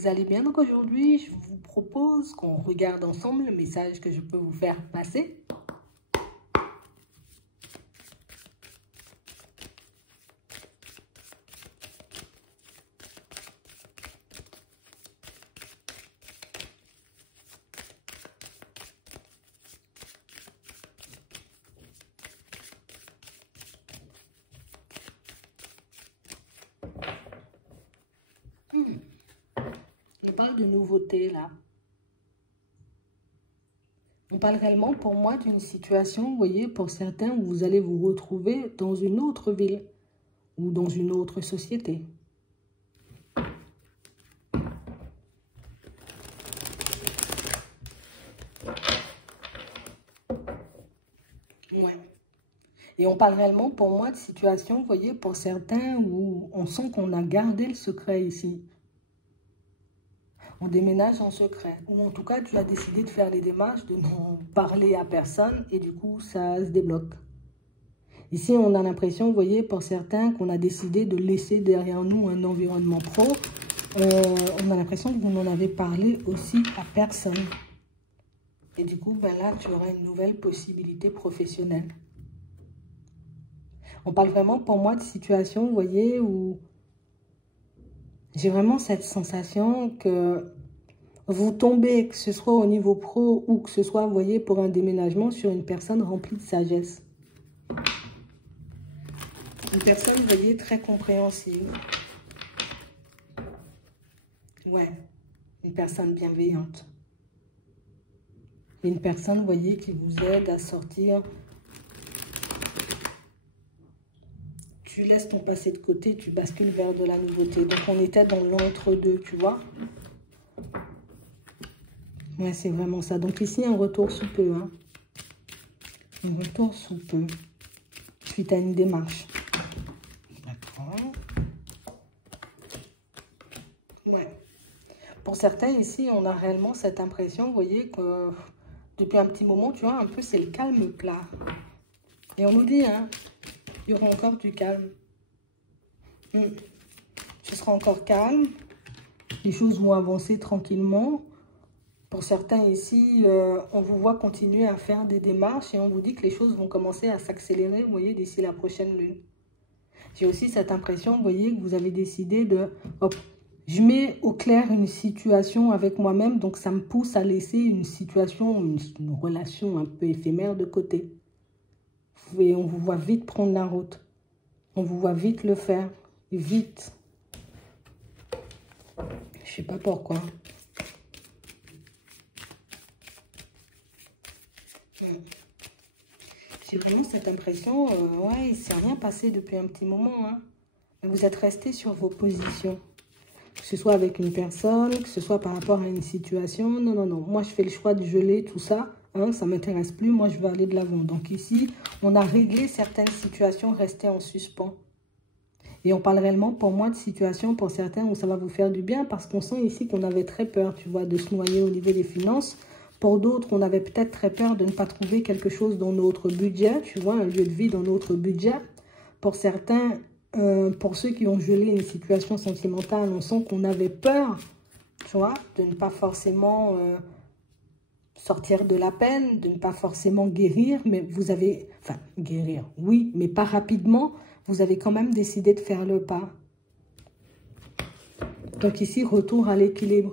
vous allez bien. Donc aujourd'hui, je vous propose qu'on regarde ensemble le message que je peux vous faire passer. On parle de nouveauté là. On parle réellement pour moi d'une situation, vous voyez, pour certains où vous allez vous retrouver dans une autre ville ou dans une autre société. Ouais. Et on parle réellement pour moi de situation, vous voyez, pour certains où on sent qu'on a gardé le secret ici. On déménage en secret. Ou en tout cas, tu as décidé de faire les démarches, de n'en parler à personne et du coup, ça se débloque. Ici, on a l'impression, vous voyez, pour certains, qu'on a décidé de laisser derrière nous un environnement pro. On a l'impression que vous n'en avez parlé aussi à personne. Et du coup, ben là, tu auras une nouvelle possibilité professionnelle. On parle vraiment pour moi de situation, vous voyez, où j'ai vraiment cette sensation que vous tombez, que ce soit au niveau pro ou que ce soit, vous voyez, pour un déménagement, sur une personne remplie de sagesse. Une personne, vous voyez, très compréhensive. Ouais, une personne bienveillante. Une personne, vous voyez, qui vous aide à sortir. Tu laisses ton passé de côté, tu bascules vers de la nouveauté. Donc, on était dans l'entre-deux, tu vois. Ouais, c'est vraiment ça. Donc, ici, un retour sous peu. Hein. Un retour sous peu. Suite à une démarche. D'accord. Ouais. Pour certains, ici, on a réellement cette impression, vous voyez, que depuis un petit moment, tu vois, un peu, c'est le calme plat. Et on nous dit, hein, il y aura encore du calme. Tu seras encore calme. Les choses vont avancer tranquillement. Pour certains ici, on vous voit continuer à faire des démarches et on vous dit que les choses vont commencer à s'accélérer, vous voyez, d'ici la prochaine lune. J'ai aussi cette impression, vous voyez, que vous avez décidé de... Hop, je mets au clair une situation avec moi-même, donc ça me pousse à laisser une situation, une relation un peu éphémère de côté. Et on vous voit vite prendre la route. On vous voit vite le faire. Vite. Je sais pas pourquoi. J'ai vraiment cette impression, ouais, il ne s'est rien passé depuis un petit moment. Hein. Vous êtes resté sur vos positions. Que ce soit avec une personne, que ce soit par rapport à une situation. Non, non, non. Moi, je fais le choix de geler tout ça. Hein, ça ne m'intéresse plus. Moi, je veux aller de l'avant. Donc ici, on a réglé certaines situations restées en suspens. Et on parle réellement, pour moi, de situations, pour certains, où ça va vous faire du bien. Parce qu'on sent ici qu'on avait très peur, tu vois, de se noyer au niveau des finances. Pour d'autres, on avait peut-être très peur de ne pas trouver quelque chose dans notre budget, tu vois, un lieu de vie dans notre budget. Pour certains, pour ceux qui ont gelé une situation sentimentale, on sent qu'on avait peur, tu vois, de ne pas forcément sortir de la peine, de ne pas forcément guérir, mais vous avez, enfin, guérir, oui, mais pas rapidement, vous avez quand même décidé de faire le pas. Donc ici, retour à l'équilibre.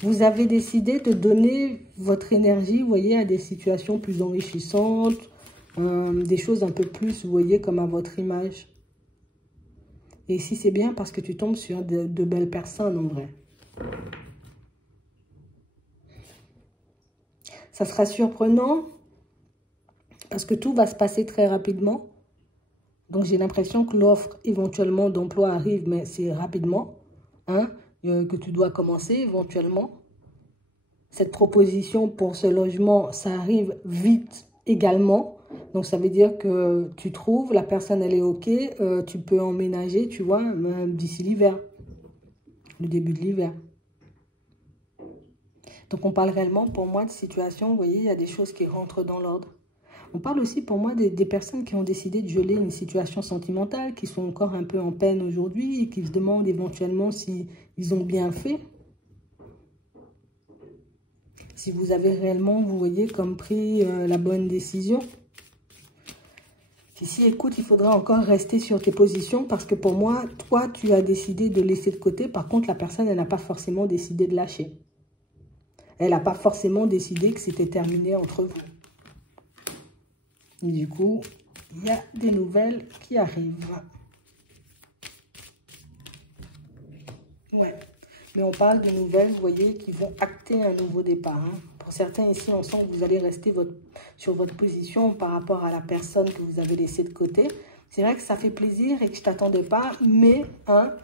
Vous avez décidé de donner votre énergie, vous voyez, à des situations plus enrichissantes, des choses un peu plus, vous voyez, comme à votre image. Et ici, c'est bien parce que tu tombes sur de belles personnes, en vrai. Ça sera surprenant parce que tout va se passer très rapidement. Donc, j'ai l'impression que l'offre, éventuellement, d'emploi arrive, mais c'est rapidement, hein, que tu dois commencer éventuellement. Cette proposition pour ce logement, ça arrive vite également. Donc, ça veut dire que tu trouves, la personne, elle est OK, tu peux emménager, tu vois, d'ici l'hiver, le début de l'hiver. Donc, on parle réellement, pour moi, de situation, vous voyez, il y a des choses qui rentrent dans l'ordre. On parle aussi, pour moi, des personnes qui ont décidé de geler une situation sentimentale, qui sont encore un peu en peine aujourd'hui et qui se demandent éventuellement si ils ont bien fait. si vous avez réellement, vous voyez, comme pris la bonne décision. Ici, écoute, il faudra encore rester sur tes positions parce que pour moi, toi, tu as décidé de laisser de côté. Par contre, la personne, elle n'a pas forcément décidé de lâcher. Elle n'a pas forcément décidé que c'était terminé entre vous. Et du coup, il y a des nouvelles qui arrivent. Ouais. Mais on parle de nouvelles, vous voyez, qui vont acter un nouveau départ. Hein. Pour certains ici, on sent que vous allez rester sur votre position par rapport à la personne que vous avez laissée de côté. C'est vrai que ça fait plaisir et que je ne t'attendais pas, mais hein,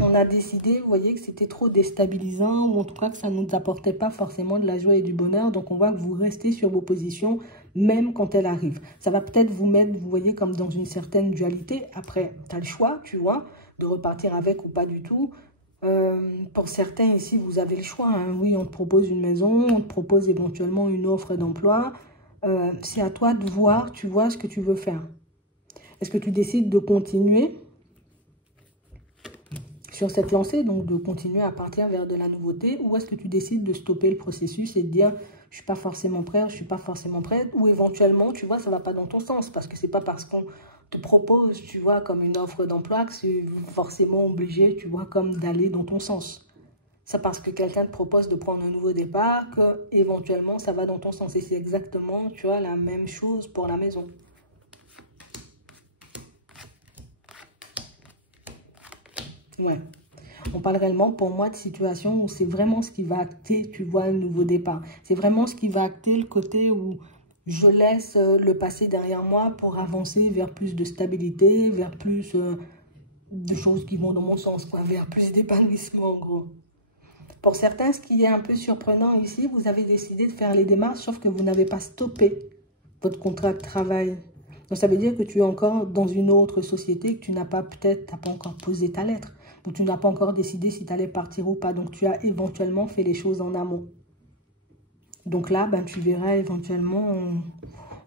on a décidé, vous voyez, que c'était trop déstabilisant, ou en tout cas que ça ne nous apportait pas forcément de la joie et du bonheur. Donc on voit que vous restez sur vos positions, même quand elle arrive. Ça va peut-être vous mettre, vous voyez, comme dans une certaine dualité. Après, tu as le choix, tu vois, de repartir avec ou pas du tout. Pour certains ici, vous avez le choix. Hein. Oui, on te propose une maison, on te propose éventuellement une offre d'emploi. C'est à toi de voir, tu vois, ce que tu veux faire. Est-ce que tu décides de continuer sur cette lancée, donc de continuer à partir vers de la nouveauté, ou est-ce que tu décides de stopper le processus et de dire je suis pas forcément prêt, je suis pas forcément prête, ou éventuellement, tu vois, ça va pas dans ton sens, parce que c'est pas parce qu'on te propose, tu vois, comme une offre d'emploi que c'est forcément obligé, tu vois, comme d'aller dans ton sens. C'est parce que quelqu'un te propose de prendre un nouveau départ que éventuellement ça va dans ton sens, et c'est exactement, tu vois, la même chose pour la maison. Ouais. On parle réellement, pour moi, de situation où c'est vraiment ce qui va acter, tu vois, un nouveau départ. C'est vraiment ce qui va acter le côté où je laisse le passé derrière moi pour avancer vers plus de stabilité, vers plus de choses qui vont dans mon sens, quoi, vers plus d'épanouissement, en gros. Pour certains, ce qui est un peu surprenant ici, vous avez décidé de faire les démarches, sauf que vous n'avez pas stoppé votre contrat de travail. Donc, ça veut dire que tu es encore dans une autre société, que tu n'as pas, peut-être, tu n'as pas encore posé ta lettre. Donc, tu n'as pas encore décidé si tu allais partir ou pas. Donc, tu as éventuellement fait les choses en amont. Donc là, ben, tu verras éventuellement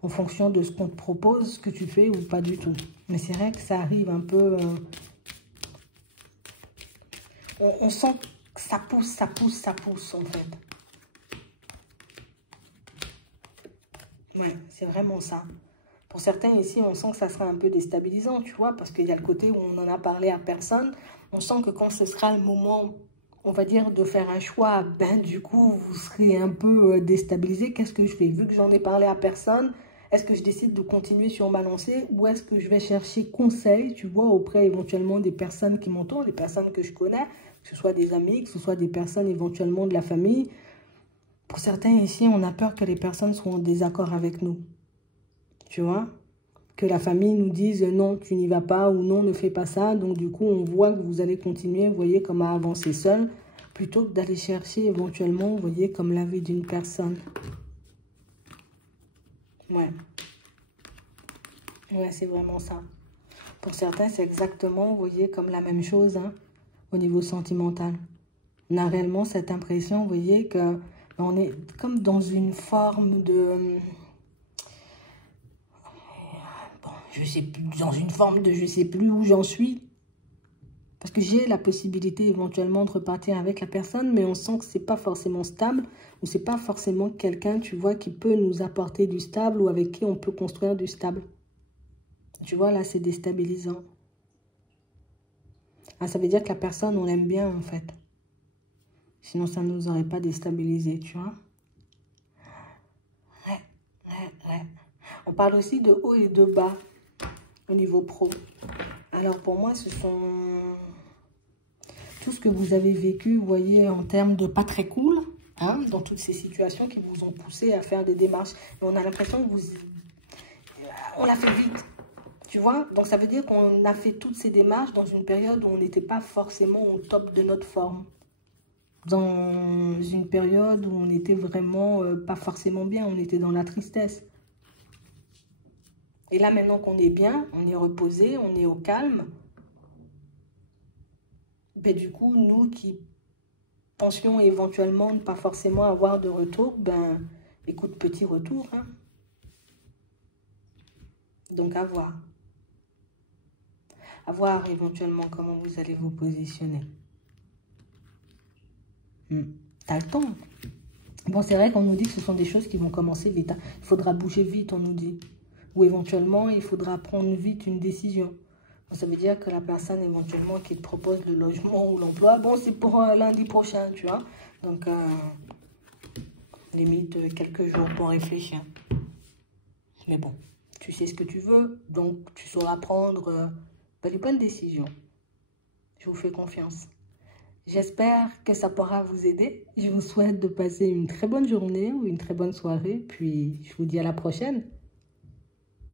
en fonction de ce qu'on te propose, ce que tu fais ou pas du tout. Mais c'est vrai que ça arrive un peu... on sent que ça pousse en fait. Ouais, c'est vraiment ça. Pour certains ici, on sent que ça sera un peu déstabilisant, tu vois, parce qu'il y a le côté où on n'en a parlé à personne. On sent que quand ce sera le moment, on va dire, de faire un choix, ben du coup, vous serez un peu déstabilisé. Qu'est-ce que je fais? Vu que j'en ai parlé à personne, est-ce que je décide de continuer sur ma lancée ou est-ce que je vais chercher conseil, tu vois, auprès éventuellement des personnes qui m'entourent, des personnes que je connais, que ce soit des amis, que ce soit des personnes éventuellement de la famille. Pour certains ici, on a peur que les personnes soient en désaccord avec nous. Tu vois, que la famille nous dise non, tu n'y vas pas ou non, ne fais pas ça. Donc, du coup, on voit que vous allez continuer, vous voyez, comme à avancer seul, plutôt que d'aller chercher éventuellement, vous voyez, comme l'avis d'une personne. Ouais. Ouais, c'est vraiment ça. Pour certains, c'est exactement, vous voyez, comme la même chose hein, au niveau sentimental. On a réellement cette impression, vous voyez, que on est comme dans une forme de... je sais plus, dans une forme de je sais plus où j'en suis. Parce que j'ai la possibilité éventuellement de repartir avec la personne, mais on sent que c'est pas forcément stable, ou c'est pas forcément quelqu'un, tu vois, qui peut nous apporter du stable, ou avec qui on peut construire du stable. Tu vois, là, c'est déstabilisant. Ah, ça veut dire que la personne, on l'aime bien, en fait. Sinon, ça ne nous aurait pas déstabilisé, tu vois. Ouais. On parle aussi de haut et de bas au niveau pro. Alors, pour moi, ce sont tout ce que vous avez vécu, vous voyez, en termes de pas très cool, hein, dans toutes ces situations qui vous ont poussé à faire des démarches. Et on a l'impression que on l'a fait vite, tu vois. Donc, ça veut dire qu'on a fait toutes ces démarches dans une période où on n'était pas forcément au top de notre forme. Dans une période où on était vraiment pas forcément bien, on était dans la tristesse. Et là, maintenant qu'on est bien, on est reposé, on est au calme, ben, du coup, nous qui pensions éventuellement ne pas forcément avoir de retour, ben, écoute, petit retour. Hein. Donc, à voir. À voir éventuellement comment vous allez vous positionner. T'as le temps. Bon, c'est vrai qu'on nous dit que ce sont des choses qui vont commencer vite, hein. Il faudra bouger vite, on nous dit. Ou éventuellement, il faudra prendre vite une décision. Bon, ça veut dire que la personne éventuellement qui te propose le logement ou l'emploi, bon, c'est pour lundi prochain, tu vois. Donc, limite quelques jours pour réfléchir. Mais bon, tu sais ce que tu veux, donc tu sauras prendre les bonnes décisions. Je vous fais confiance. J'espère que ça pourra vous aider. Je vous souhaite de passer une très bonne journée ou une très bonne soirée. Puis, je vous dis à la prochaine.